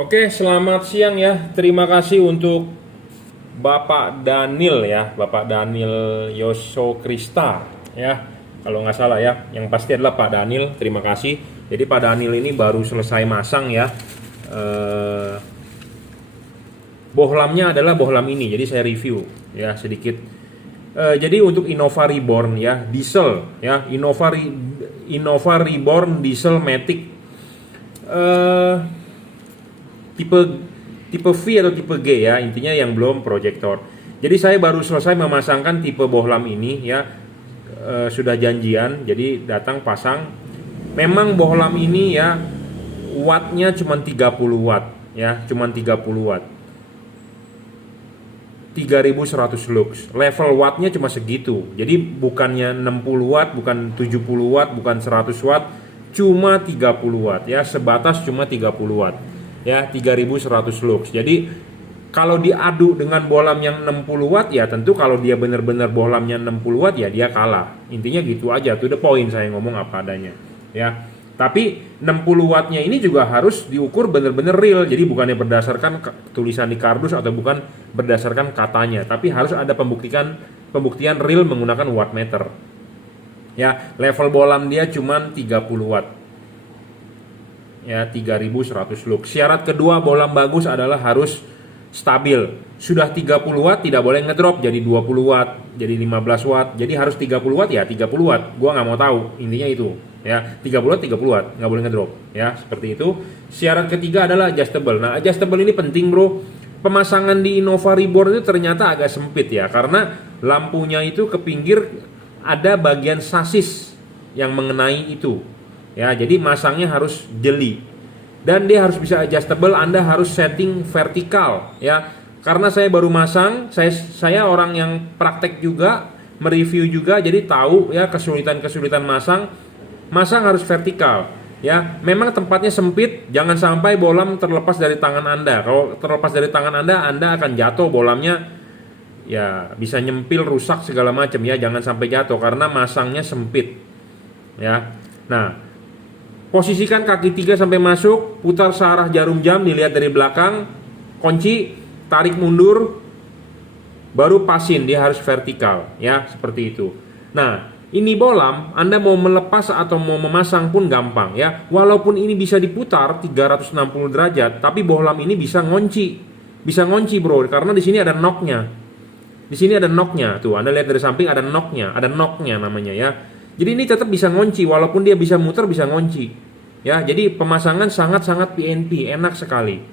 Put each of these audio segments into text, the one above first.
Oke, selamat siang ya. Terima kasih untuk Bapak Daniel ya, Bapak Daniel Yoso Krista ya. Kalau nggak salah ya, yang pasti adalah Pak Daniel. Terima kasih. Jadi Pak Daniel ini baru selesai masang ya. Bohlamnya adalah bohlam ini. Jadi saya review ya sedikit. Jadi untuk Innova Reborn ya, diesel ya, Innova Reborn diesel Matic. Tipe V atau tipe G ya, intinya yang belum proyektor. Jadi saya baru selesai memasangkan tipe bohlam ini ya, sudah janjian, jadi datang pasang. Memang bohlam ini ya wattnya cuma 30 watt ya, cuma 30 watt, 3100 lux. Level wattnya cuma segitu. Jadi bukannya 60 watt, bukan 70 watt, bukan 100 watt, cuma 30 watt ya, sebatas cuma 30 watt ya, 3100 lux. Jadi kalau diadu dengan bohlam yang 60 watt ya tentu kalau dia benar-benar bohlamnya 60 watt ya dia kalah. Intinya gitu aja, to the point saya ngomong apa adanya ya. Tapi 60 wattnya ini juga harus diukur benar-benar real. Jadi bukannya berdasarkan tulisan di kardus atau bukan berdasarkan katanya, tapi harus ada pembuktian real menggunakan wattmeter. Ya, level bohlam dia cuman 30 watt. Ya, 3100 lux. Syarat kedua bohlam bagus adalah harus stabil. Sudah 30 watt tidak boleh ngedrop jadi 20 watt, jadi 15 watt. Jadi harus 30 watt ya 30 watt. Gua nggak mau tahu, intinya itu. Ya, 30 watt 30 watt, nggak boleh ngedrop. Ya, seperti itu. Syarat ketiga adalah adjustable. Nah, adjustable ini penting, Bro. Pemasangan di Innova Reborn itu ternyata agak sempit ya, karena lampunya itu ke pinggir ada bagian sasis yang mengenai itu. Ya, jadi masangnya harus jeli. Dan dia harus bisa adjustable, Anda harus setting vertikal ya. Karena saya baru masang, saya orang yang praktek juga, mereview juga, jadi tahu ya kesulitan-kesulitan masang. Masang harus vertikal ya. Memang tempatnya sempit, jangan sampai bohlam terlepas dari tangan Anda. Kalau terlepas dari tangan Anda akan jatuh bohlamnya. Ya, bisa nyempil, rusak segala macam ya. Jangan sampai jatuh karena masangnya sempit. Ya. Nah, posisikan kaki 3 sampai masuk, putar searah jarum jam, dilihat dari belakang, kunci, tarik mundur, baru pasin, dia harus vertikal ya, seperti itu. Nah, ini bohlam, Anda mau melepas atau mau memasang pun gampang ya. Walaupun ini bisa diputar 360 derajat, tapi bohlam ini bisa ngunci. Bisa ngunci, Bro, karena di sini ada knocknya. Di sini ada knocknya, tuh Anda lihat dari samping ada knocknya namanya ya. Jadi ini tetap bisa ngunci, walaupun dia bisa muter bisa ngunci. Ya, jadi pemasangan sangat-sangat PNP, enak sekali.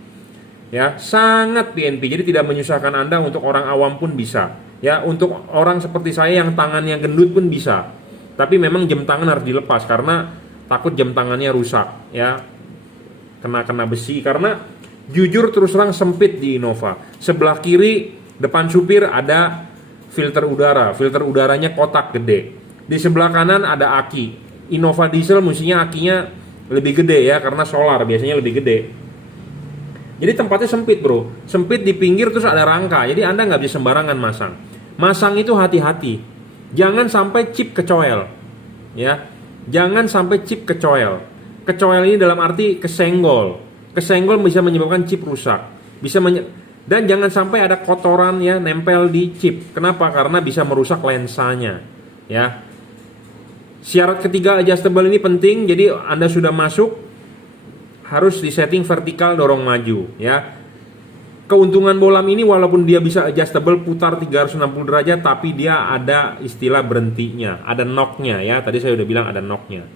Ya, sangat PNP. Jadi tidak menyusahkan Anda, untuk orang awam pun bisa. Ya, untuk orang seperti saya yang tangannya gendut pun bisa. Tapi memang jam tangan harus dilepas karena takut jam tangannya rusak, ya. Kena besi karena jujur terus terang sempit di Innova. Sebelah kiri depan supir ada filter udara. Filter udaranya kotak gede. Di sebelah kanan ada aki. Innova diesel mestinya akinya lebih gede ya, karena solar biasanya lebih gede. Jadi tempatnya sempit, Bro. Sempit di pinggir terus ada rangka. Jadi Anda nggak bisa sembarangan masang. Masang itu hati-hati. Jangan sampai chip kecoel. Ya. Jangan sampai chip kecoel. Kecoel ini dalam arti kesenggol. Kesenggol bisa menyebabkan chip rusak. Dan jangan sampai ada kotoran ya nempel di chip. Kenapa? Karena bisa merusak lensanya. Ya. Syarat ketiga adjustable ini penting. Jadi Anda sudah masuk, harus disetting vertikal, dorong maju ya. Keuntungan bohlam ini walaupun dia bisa adjustable putar 360 derajat, tapi dia ada istilah berhentinya, ada knocknya ya. Tadi saya udah bilang ada knocknya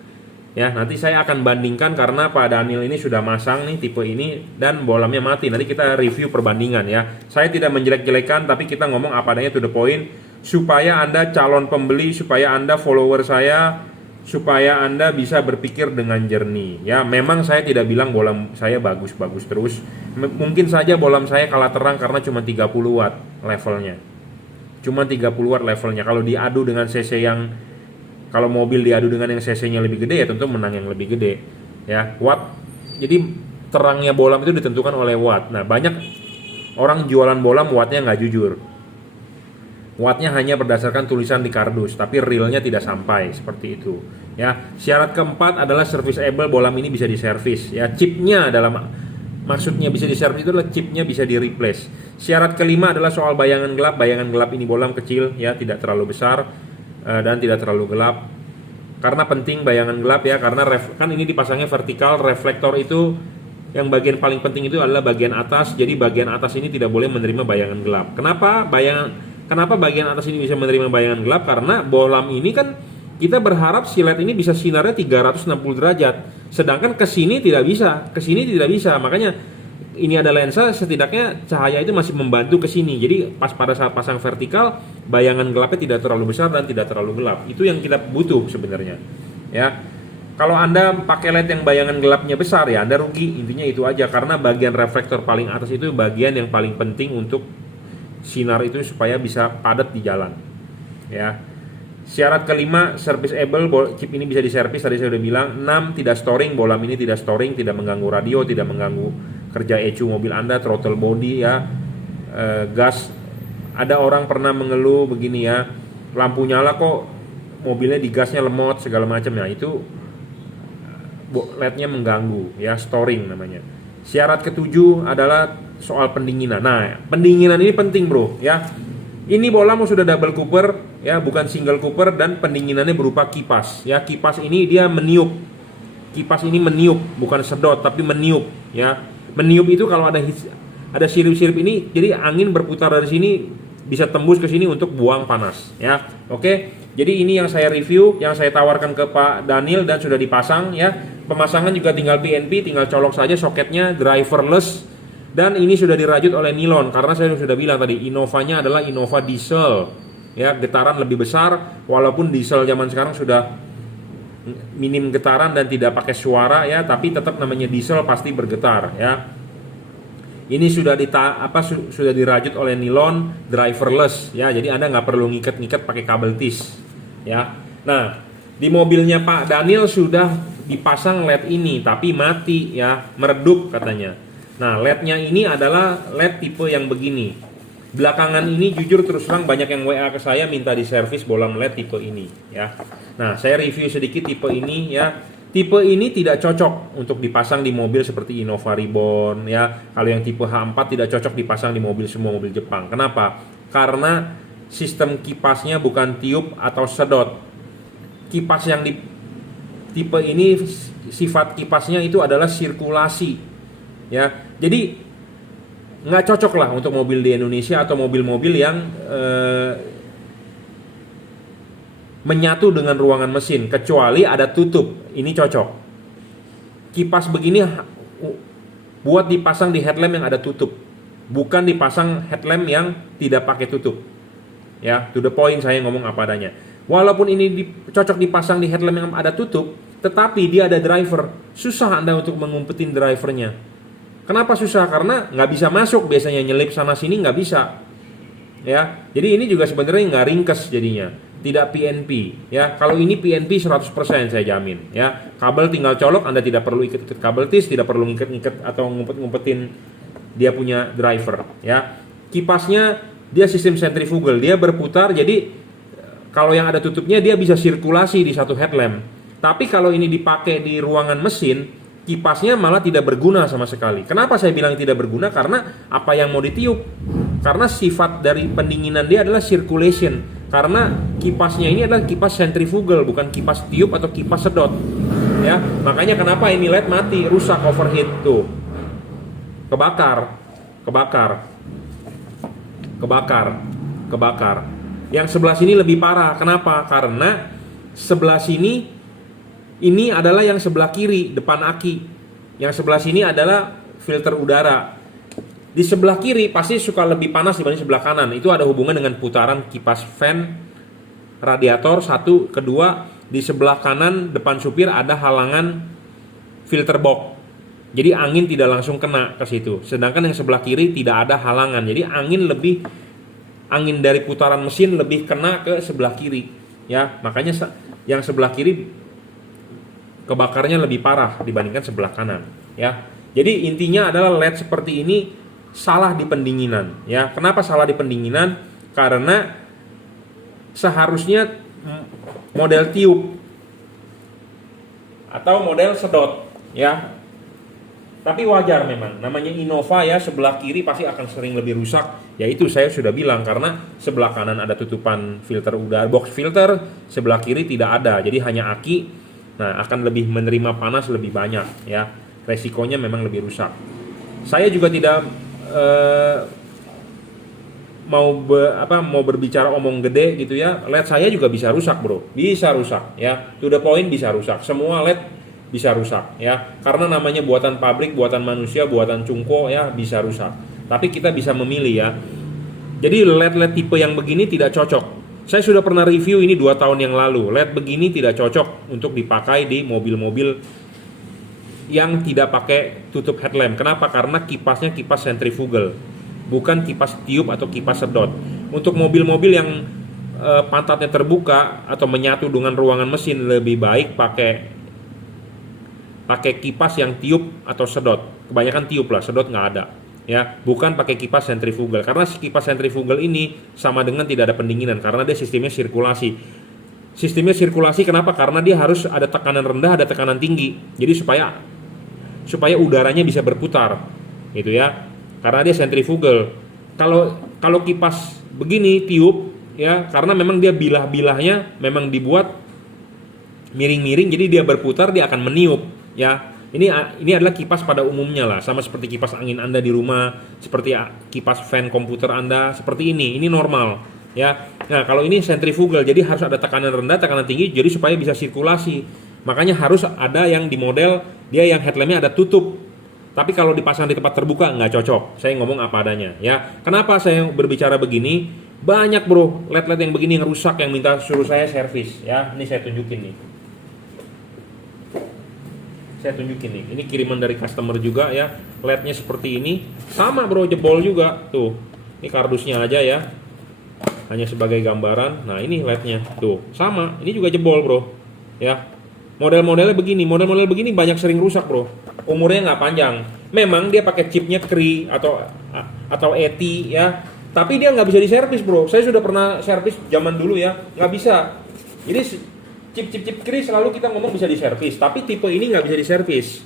ya. Nanti saya akan bandingkan karena Pak Daniel ini sudah masang nih tipe ini dan bohlamnya mati. Nanti kita review perbandingan ya. Saya tidak menjelek-jelekan, tapi kita ngomong apa adanya, to the point, supaya Anda calon pembeli, supaya Anda follower saya, supaya Anda bisa berpikir dengan jernih ya. Memang saya tidak bilang bohlam saya bagus-bagus terus. Mungkin saja bohlam saya kalah terang karena cuma 30 watt levelnya. Cuma 30 watt levelnya. Kalau diadu dengan CC yang, kalau mobil diadu dengan yang CC-nya lebih gede ya tentu menang yang lebih gede ya. Watt, jadi terangnya bohlam itu ditentukan oleh watt. Nah, banyak orang jualan bohlam wattnya nggak jujur. Wattnya hanya berdasarkan tulisan di kardus, tapi realnya tidak sampai, seperti itu. Ya, syarat keempat adalah serviceable, bohlam ini bisa diservis. Ya, chipnya dalam maksudnya bisa diservis itu adalah chipnya bisa di replace. Syarat kelima adalah soal bayangan gelap. Bayangan gelap ini bolam kecil ya, tidak terlalu besar dan tidak terlalu gelap. Karena penting bayangan gelap ya, karena kan ini dipasangnya vertikal, reflektor itu yang bagian paling penting itu adalah bagian atas. Jadi bagian atas ini tidak boleh menerima bayangan gelap. Kenapa bagian atas ini bisa menerima bayangan gelap? Karena bolam ini kan kita berharap si LED ini bisa sinarnya 360 derajat. Sedangkan ke sini tidak bisa, ke sini tidak bisa. Makanya ini ada lensa, setidaknya cahaya itu masih membantu ke sini. Jadi pas pada saat pasang vertikal, bayangan gelapnya tidak terlalu besar dan tidak terlalu gelap. Itu yang kita butuh sebenarnya. Ya. Kalau Anda pakai LED yang bayangan gelapnya besar ya Anda rugi. Intinya itu aja, karena bagian reflektor paling atas itu bagian yang paling penting untuk sinar itu supaya bisa padat di jalan. Ya. Syarat kelima, serviceable, chip ini bisa diservis, tadi saya sudah bilang. 6, tidak storing, bolam ini tidak storing, tidak mengganggu radio, tidak mengganggu kerja ECU mobil Anda, throttle body ya, gas. Ada orang pernah mengeluh begini ya, lampu nyala kok mobilnya digasnya lemot segala macam ya, itu LED-nya mengganggu ya, storing namanya. Syarat ketujuh adalah soal pendinginan. Nah, pendinginan ini penting bro ya. Ini bolam sudah double cooper ya, bukan single cooper, dan pendinginannya berupa kipas ya. Kipas ini dia meniup. Kipas ini meniup, bukan sedot tapi meniup ya. Meniup itu kalau ada sirip-sirip ini, jadi angin berputar dari sini bisa tembus ke sini untuk buang panas ya. Oke. Jadi ini yang saya review, yang saya tawarkan ke Pak Daniel dan sudah dipasang ya. Pemasangan juga tinggal PNP, tinggal colok saja soketnya, driverless. Dan ini sudah dirajut oleh nilon, karena saya sudah bilang tadi Innovanya adalah Innova diesel ya, getaran lebih besar. Walaupun diesel zaman sekarang sudah minim getaran dan tidak pakai suara ya, tapi tetap namanya diesel pasti bergetar ya. Ini sudah sudah dirajut oleh nilon, driverless ya, jadi Anda nggak perlu ngikat-ngikat pakai kabel tis ya. Nah, di mobilnya Pak Daniel sudah dipasang LED ini tapi mati ya, meredup katanya. Nah, LED-nya ini adalah LED tipe yang begini. Belakangan ini jujur terus terang banyak yang WA ke saya minta diservis bolam LED tipe ini ya. Nah, saya review sedikit tipe ini ya. Tipe ini tidak cocok untuk dipasang di mobil seperti Innova Reborn ya. Kalau yang tipe H4 tidak cocok dipasang di mobil, semua mobil Jepang. Kenapa? Karena sistem kipasnya bukan tiup atau sedot. Kipas yang di tipe ini, sifat kipasnya itu adalah sirkulasi ya, jadi nggak cocok lah untuk mobil di Indonesia atau mobil-mobil yang menyatu dengan ruangan mesin, kecuali ada tutup. Ini cocok. Kipas begini buat dipasang di headlamp yang ada tutup, bukan dipasang headlamp yang tidak pakai tutup ya. To the point, saya ngomong apa adanya. Walaupun ini cocok dipasang di headlamp yang ada tutup, tetapi dia ada driver, susah Anda untuk mengumpetin drivernya. Kenapa susah? Karena nggak bisa masuk, biasanya nyelip sana sini nggak bisa ya. Jadi ini juga sebenarnya nggak ringkes jadinya, tidak PNP ya. Kalau ini PNP 100% saya jamin ya. Kabel tinggal colok, Anda tidak perlu ikat kabel tis, tidak perlu ngikat atau ngumpet-ngumpetin dia punya driver ya. Kipasnya dia sistem centrifugal, dia berputar, jadi kalau yang ada tutupnya dia bisa sirkulasi di satu headlamp. Tapi kalau ini dipakai di ruangan mesin, kipasnya malah tidak berguna sama sekali. Kenapa saya bilang tidak berguna? Karena apa yang mau ditiup? Karena sifat dari pendinginan dia adalah circulation. Karena kipasnya ini adalah kipas centrifugal, bukan kipas tiup atau kipas sedot. Ya, makanya kenapa ini LED mati, rusak, overheat tuh. Kebakar. Yang sebelah sini lebih parah. Kenapa? Karena sebelah sini ini adalah yang sebelah kiri, depan aki. Yang sebelah sini adalah filter udara. Di sebelah kiri pasti suka lebih panas dibanding sebelah kanan. Itu ada hubungan dengan putaran kipas fan radiator. Satu, kedua, di sebelah kanan depan supir ada halangan filter box. Jadi angin tidak langsung kena ke situ. Sedangkan yang sebelah kiri tidak ada halangan. Jadi angin dari putaran mesin lebih kena ke sebelah kiri. Ya, makanya yang sebelah kiri kebakarnya lebih parah dibandingkan sebelah kanan ya. Jadi intinya adalah LED seperti ini salah di pendinginan ya. Kenapa salah di pendinginan? Karena seharusnya model tiup atau model sedot ya. Tapi wajar memang, namanya Innova ya, sebelah kiri pasti akan sering lebih rusak. Ya itu saya sudah bilang, karena sebelah kanan ada tutupan filter udara, box filter, sebelah kiri tidak ada, jadi hanya aki. Nah, akan lebih menerima panas lebih banyak ya. Resikonya memang lebih rusak. Saya juga tidak mau berbicara omong gede gitu ya. LED saya juga bisa rusak, bro. Bisa rusak ya. To the point bisa rusak. Semua LED bisa rusak ya, karena namanya buatan pabrik, buatan manusia, buatan cungko ya, bisa rusak. Tapi kita bisa memilih ya. Jadi LED tipe yang begini tidak cocok. Saya sudah pernah review ini 2 tahun yang lalu. LED begini tidak cocok untuk dipakai di mobil-mobil yang tidak pakai tutup headlamp. Kenapa? Karena kipasnya kipas centrifugal, bukan kipas tiup atau kipas sedot. Untuk mobil-mobil yang pantatnya terbuka atau menyatu dengan ruangan mesin, lebih baik pakai kipas yang tiup atau sedot. Kebanyakan tiup lah, sedot nggak ada ya. Bukan pakai kipas sentrifugal, karena kipas sentrifugal ini sama dengan tidak ada pendinginan, karena dia sistemnya sirkulasi. Kenapa? Karena dia harus ada tekanan rendah, ada tekanan tinggi, jadi supaya udaranya bisa berputar gitu ya, karena dia sentrifugal. Kalau kipas begini tiup ya, karena memang dia bilah-bilahnya memang dibuat miring-miring, jadi dia berputar, dia akan meniup ya. Ini adalah kipas pada umumnya lah, sama seperti kipas angin Anda di rumah, seperti kipas fan komputer Anda, seperti ini normal ya. Nah, kalau ini sentrifugal, jadi harus ada tekanan rendah, tekanan tinggi, jadi supaya bisa sirkulasi. Makanya harus ada yang di model dia yang headlampnya ada tutup. Tapi kalau dipasang di tempat terbuka nggak cocok. Saya ngomong apa adanya ya. Kenapa saya berbicara begini? Banyak bro, LED yang begini yang rusak, yang minta suruh saya servis ya. Ini saya tunjukin nih. Ini kiriman dari customer juga ya. LED-nya seperti ini, sama bro, jebol juga tuh. Ini kardusnya aja ya, hanya sebagai gambaran. Nah ini LED-nya tuh, sama, ini juga jebol bro ya. Model-model begini banyak sering rusak bro. Umurnya nggak panjang. Memang dia pakai chipnya Cree atau ETI ya, tapi dia nggak bisa diservis bro. Saya sudah pernah servis zaman dulu ya, nggak bisa. Jadi chip Cree selalu kita ngomong bisa diservis, tapi tipe ini nggak bisa diservis.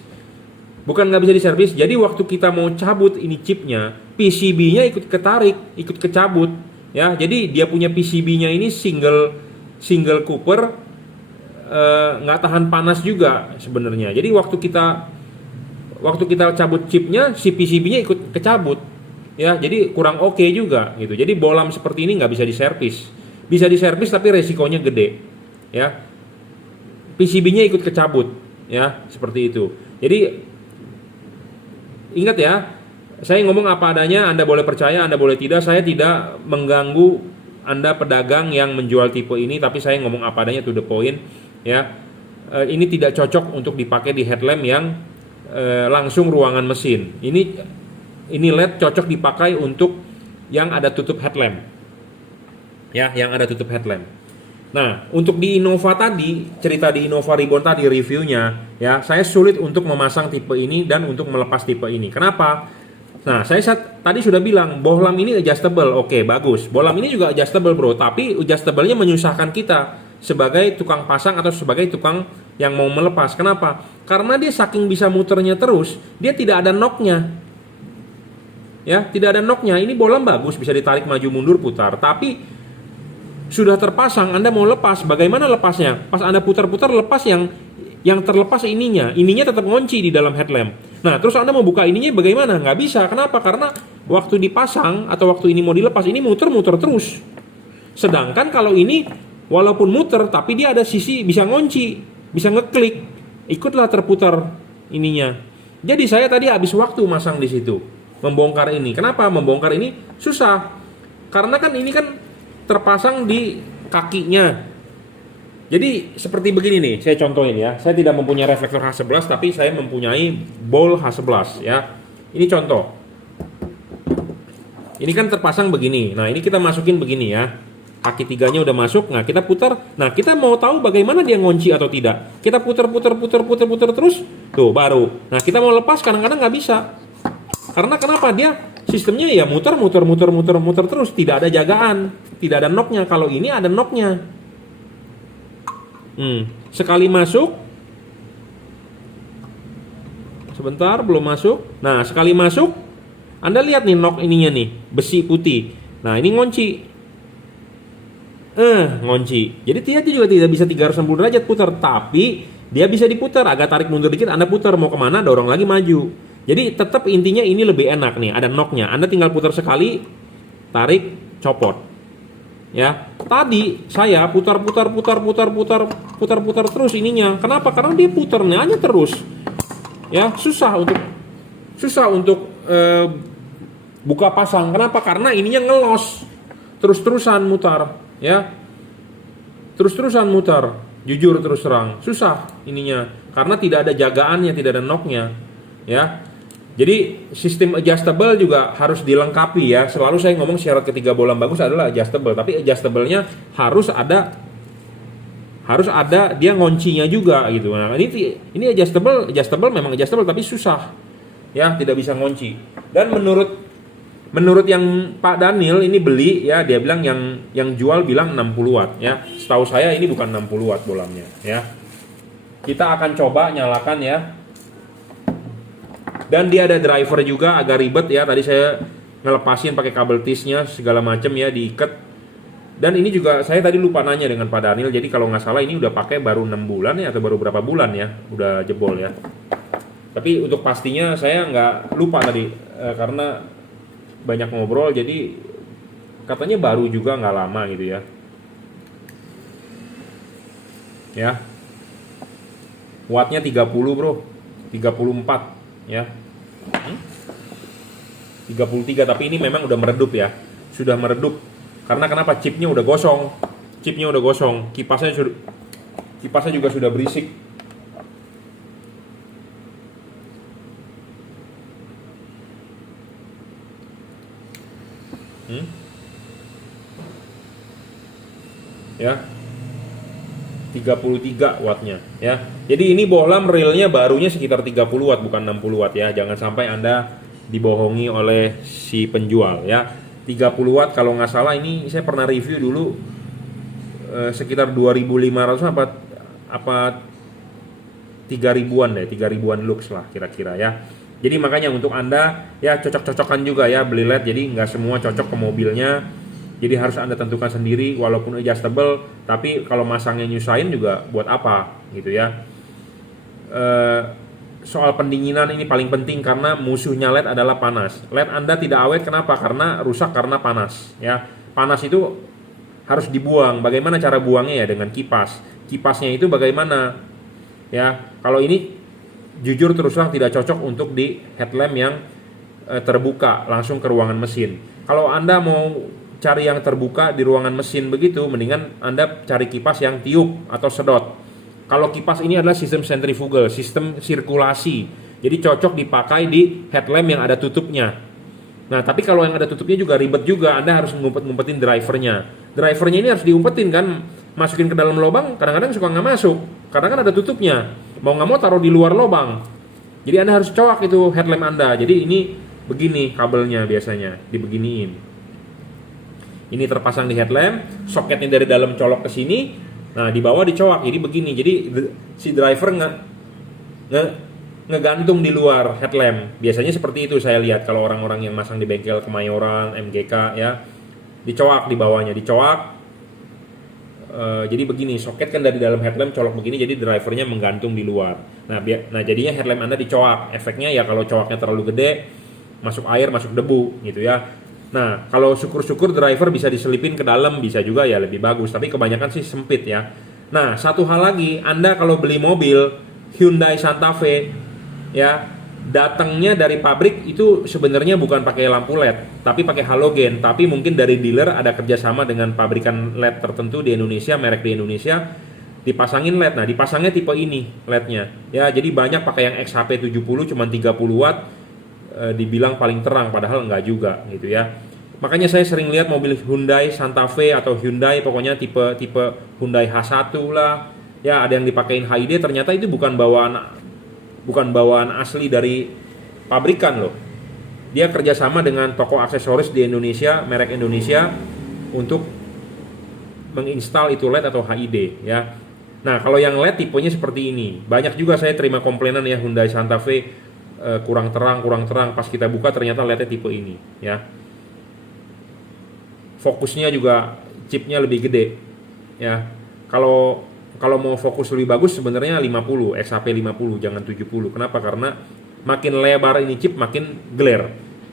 Bukan nggak bisa diservis, jadi waktu kita mau cabut ini chipnya, PCB-nya ikut kecabut ya. Jadi dia punya PCB-nya ini single cooper, nggak tahan panas juga sebenarnya. Jadi waktu kita cabut chipnya, si PCB-nya ikut kecabut ya. Jadi kurang oke juga gitu. Jadi bolam seperti ini nggak bisa diservis. Bisa diservis tapi resikonya gede ya. PCB-nya ikut kecabut ya, seperti itu. Jadi ingat ya, saya ngomong apa adanya, Anda boleh percaya, Anda boleh tidak. Saya tidak mengganggu Anda pedagang yang menjual tipe ini, tapi saya ngomong apa adanya, to the point ya. Ini tidak cocok untuk dipakai di headlamp yang langsung ruangan mesin. Ini LED cocok dipakai untuk yang ada tutup headlamp ya, yang ada tutup headlamp. Nah, untuk di Innova tadi, cerita di Innova Reborn tadi reviewnya ya, saya sulit untuk memasang tipe ini dan untuk melepas tipe ini. Kenapa? Nah, saya tadi sudah bilang bohlam ini adjustable. Oke, bagus. Bohlam ini juga adjustable bro, tapi adjustable-nya menyusahkan kita sebagai tukang pasang atau sebagai tukang yang mau melepas. Kenapa? Karena dia saking bisa muternya terus, dia tidak ada knock-nya. Ya, tidak ada knock-nya. Ini bohlam bagus, bisa ditarik maju mundur putar, tapi sudah terpasang, Anda mau lepas, bagaimana lepasnya? Pas Anda putar-putar, lepas yang terlepas ininya tetap ngunci di dalam headlamp. Nah, terus Anda mau buka ininya bagaimana? Nggak bisa. Kenapa? Karena waktu dipasang atau waktu ini mau dilepas, ini muter-muter terus. Sedangkan kalau ini walaupun muter, tapi dia ada sisi bisa ngunci, bisa ngeklik, ikutlah terputar ininya. Jadi saya tadi habis waktu masang di situ, membongkar ini. Kenapa? Membongkar ini susah. Karena kan ini kan terpasang di kakinya. Jadi seperti begini nih, saya contohin ya. Saya tidak mempunyai reflektor H11, tapi saya mempunyai ball H11 ya. Ini contoh. Ini kan terpasang begini. Nah, ini kita masukin begini ya. Kaki tiganya udah masuk. Nah, kita putar. Nah, kita mau tahu bagaimana dia ngunci atau tidak. Kita putar terus. Tuh, baru. Nah, kita mau lepas kadang-kadang nggak bisa. Karena kenapa? Dia sistemnya ya muter terus, tidak ada jagaan, tidak ada knock-nya. Kalau ini ada knock-nya. Sekali masuk, sebentar, belum masuk. Nah, sekali masuk, Anda lihat nih nok ininya nih, besi putih. Nah, ini ngunci. Ngunci. Jadi dia juga tidak bisa 360 derajat putar, tapi dia bisa diputar, agak tarik mundur dikit, Anda putar mau kemana, dorong lagi maju. Jadi tetap intinya ini lebih enak nih, ada knocknya. Anda tinggal putar sekali, tarik, copot. Ya, tadi saya putar terus ininya. Kenapa? Karena dia putarnya aja terus. Ya, susah untuk buka pasang. Kenapa? Karena ininya ngelos. Terus-terusan mutar, ya. Terus-terusan mutar. Jujur terus terang, susah ininya karena tidak ada jagaannya, tidak ada knocknya, ya. Jadi sistem adjustable juga harus dilengkapi ya. Selalu saya ngomong syarat ketiga bola bagus adalah adjustable, tapi adjustable-nya harus ada dia ngoncinya juga gitu. Nah, ini adjustable memang adjustable tapi susah. Ya, tidak bisa ngunci. Dan menurut yang Pak Daniel ini beli ya, dia bilang yang jual bilang 60 watt ya. Setahu saya ini bukan 60 watt bolamnya ya. Kita akan coba nyalakan ya. Dan dia ada driver juga, agak ribet ya. Tadi saya ngelepasin pakai kabel tisnya segala macam ya, diikat. Dan ini juga saya tadi lupa nanya dengan Pak Daniel. Jadi kalau nggak salah ini udah pakai baru 6 bulan ya, atau baru berapa bulan ya, udah jebol ya. Tapi untuk pastinya saya nggak lupa tadi karena banyak ngobrol, jadi katanya baru juga nggak lama gitu ya. Ya. Wattnya 30 bro, 34 ya. 33, tapi ini memang udah meredup ya. Sudah meredup. Karena kenapa? Chipnya udah gosong. Kipasnya juga sudah berisik. Ya. 33 wattnya ya. Jadi ini bohlam realnya barunya sekitar 30 watt bukan 60 watt ya. Jangan sampai Anda dibohongi oleh si penjual ya. 30 watt kalau nggak salah ini saya pernah review dulu sekitar 2.500 apa 3.000-an deh, 3.000-an lux lah kira-kira ya. Jadi makanya untuk Anda ya cocok-cocokan juga ya beli LED, jadi nggak semua cocok ke mobilnya. Jadi harus Anda tentukan sendiri walaupun adjustable, tapi kalau masangnya nyusahin juga buat apa gitu ya. Soal pendinginan ini paling penting karena musuhnya LED adalah panas. LED Anda tidak awet kenapa? Karena rusak karena panas ya. Panas itu harus dibuang. Bagaimana cara buangnya ya? Dengan kipas. Kipasnya itu bagaimana? Ya, kalau ini jujur terus terang tidak cocok untuk di headlamp yang terbuka langsung ke ruangan mesin. Kalau Anda mau cari yang terbuka di ruangan mesin begitu, mendingan Anda cari kipas yang tiup atau sedot. Kalau kipas ini adalah sistem centrifugal, sistem sirkulasi. Jadi cocok dipakai di headlamp yang ada tutupnya. Nah, tapi kalau yang ada tutupnya juga ribet juga, Anda harus ngumpet-ngumpetin drivernya. Drivernya ini harus diumpetin kan, masukin ke dalam lubang, kadang-kadang suka nggak masuk, karena kan ada tutupnya. Mau nggak mau taruh di luar lubang. Jadi Anda harus coak itu headlamp Anda. Jadi ini begini kabelnya biasanya, dibeginiin. Ini terpasang di headlamp, soketnya dari dalam colok ke sini. Nah, di bawah dicoak. Jadi begini. Jadi si driver ngegantung di luar headlamp. Biasanya seperti itu saya lihat kalau orang-orang yang masang di bengkel Kemayoran, MGK ya. Dicoak di bawahnya, dicoak. Jadi begini, soket kan dari dalam headlamp colok begini, jadi drivernya menggantung di luar. Nah, jadinya headlamp Anda dicoak. Efeknya ya kalau coaknya terlalu gede, masuk air, masuk debu gitu ya. Nah, kalau syukur-syukur driver bisa diselipin ke dalam, bisa juga ya lebih bagus. Tapi kebanyakan sih sempit ya. Nah, satu hal lagi, Anda kalau beli mobil Hyundai Santa Fe, ya datangnya dari pabrik itu sebenarnya bukan pakai lampu LED, tapi pakai halogen. Tapi mungkin dari dealer ada kerjasama dengan pabrikan LED tertentu di Indonesia, merek di Indonesia, dipasangin LED. Nah, dipasangnya tipe ini LED-nya. Ya, jadi banyak pakai yang XHP 70 cuma 30 watt. Dibilang paling terang padahal enggak juga gitu ya. Makanya saya sering lihat mobil Hyundai Santa Fe atau Hyundai pokoknya tipe Hyundai H1 lah. Ya, ada yang dipakein HID, ternyata itu bukan bawaan asli dari pabrikan loh. Dia kerjasama dengan toko aksesoris di Indonesia, merek Indonesia untuk menginstal itu LED atau HID ya. Nah, kalau yang LED tipenya seperti ini. Banyak juga saya terima komplainan ya Hyundai Santa Fe kurang terang, pas kita buka ternyata LED-nya tipe ini ya. Fokusnya juga chipnya lebih gede ya. Kalau mau fokus lebih bagus sebenarnya 50, XHP 50, jangan 70. Kenapa? Karena makin lebar ini chip makin glare.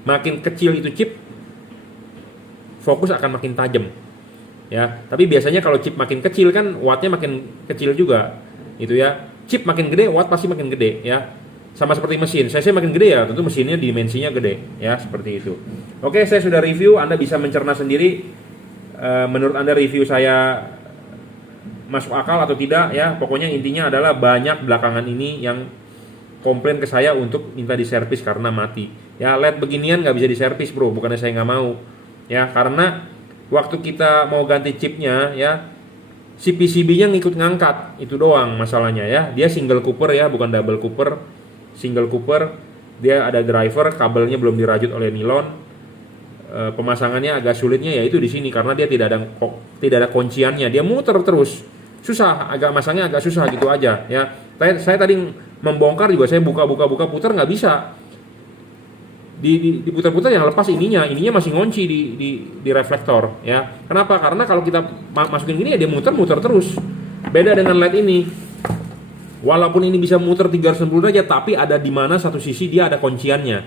Makin kecil itu chip, fokus akan makin tajam. Ya, tapi biasanya kalau chip makin kecil kan wattnya makin kecil juga. Itu ya. Chip makin gede, watt pasti makin gede ya. Sama seperti mesin. Saya makin gede ya, tentu mesinnya dimensinya gede ya, seperti itu. Oke, saya sudah review, Anda bisa mencerna sendiri menurut Anda review saya masuk akal atau tidak ya. Pokoknya intinya adalah banyak belakangan ini yang komplain ke saya untuk minta diservis karena mati. Ya, LED beginian nggak bisa diservis bro, bukannya saya nggak mau. Ya, karena waktu kita mau ganti chipnya ya, si PCB-nya ngikut ngangkat, itu doang masalahnya ya. Dia single cooper ya, bukan double cooper. Single cooper, dia ada driver, kabelnya belum dirajut oleh nilon. Pemasangannya agak sulitnya yaitu di sini karena dia tidak ada kunciannya, dia muter terus. Susah, masangnya agak susah gitu aja ya. Saya tadi membongkar juga, saya buka putar nggak bisa. Diputar-putar yang lepas ininya masih ngunci di reflektor ya. Kenapa? Karena kalau kita masukin gini ya dia muter terus. Beda dengan LED ini. Walaupun ini bisa muter 360 derajat, tapi ada di mana satu sisi dia ada kunciannya.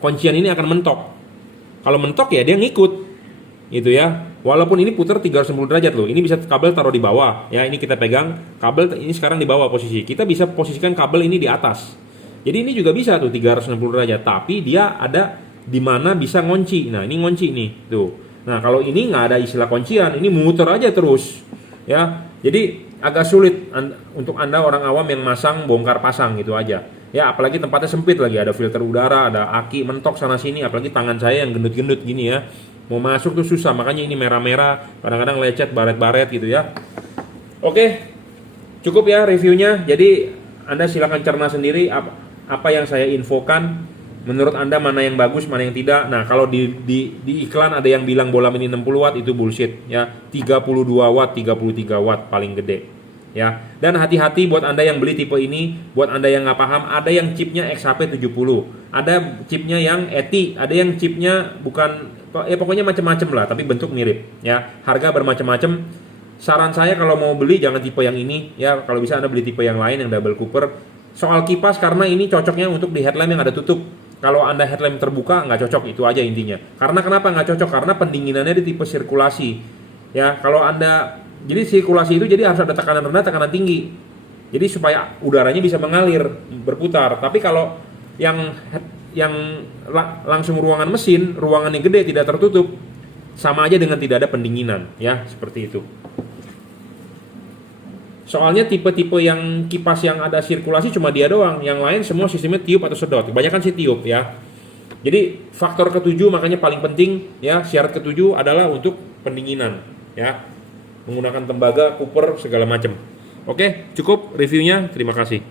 Kuncian ini akan mentok. Kalau mentok ya dia ngikut. Gitu ya. Walaupun ini putar 390 derajat loh. Ini bisa kabel taruh di bawah ya. Ini kita pegang, kabel ini sekarang di bawah posisi. Kita bisa posisikan kabel ini di atas. Jadi ini juga bisa tuh 360 derajat, tapi dia ada di mana bisa ngunci. Nah, ini ngunci nih, tuh. Nah, kalau ini nggak ada istilah kuncian, ini muter aja terus. Ya. Jadi agak sulit untuk Anda orang awam yang masang bongkar pasang gitu aja. Ya, apalagi tempatnya sempit lagi, ada filter udara, ada aki mentok sana sini, apalagi tangan saya yang gendut-gendut gini ya. Mau masuk tuh susah, makanya ini merah-merah, kadang-kadang lecet, baret-baret gitu ya. Oke. Cukup ya reviewnya. Jadi Anda silakan cerna sendiri apa yang saya infokan, menurut Anda mana yang bagus, mana yang tidak. Nah, kalau di iklan ada yang bilang bola mini 60 watt itu bullshit ya. 32 watt, 33 watt paling gede. Ya. Dan hati-hati buat Anda yang beli tipe ini, buat Anda yang nggak paham, ada yang chipnya XHP 70, ada chipnya yang ETI, ada yang chipnya bukan, pokoknya macam-macam lah, tapi bentuk mirip ya. Harga bermacam-macam. Saran saya kalau mau beli jangan tipe yang ini ya, kalau bisa Anda beli tipe yang lain yang double cooper. Soal kipas, karena ini cocoknya untuk di headlamp yang ada tutup. Kalau Anda headlamp terbuka nggak cocok, itu aja intinya. Karena kenapa nggak cocok? Karena pendinginannya di tipe sirkulasi. Ya, kalau Anda, jadi sirkulasi itu jadi harus ada tekanan rendah, tekanan tinggi. Jadi supaya udaranya bisa mengalir, berputar. Tapi kalau yang langsung ruangan mesin, ruangannya gede tidak tertutup, sama aja dengan tidak ada pendinginan, ya, seperti itu. Soalnya tipe-tipe yang kipas yang ada sirkulasi cuma dia doang, yang lain semua sistemnya tiup atau sedot. Kebanyakan sih tiup ya. Jadi faktor ketujuh makanya paling penting ya, syarat ketujuh adalah untuk pendinginan ya. Menggunakan tembaga, cooper segala macam. Oke, cukup reviewnya. Terima kasih.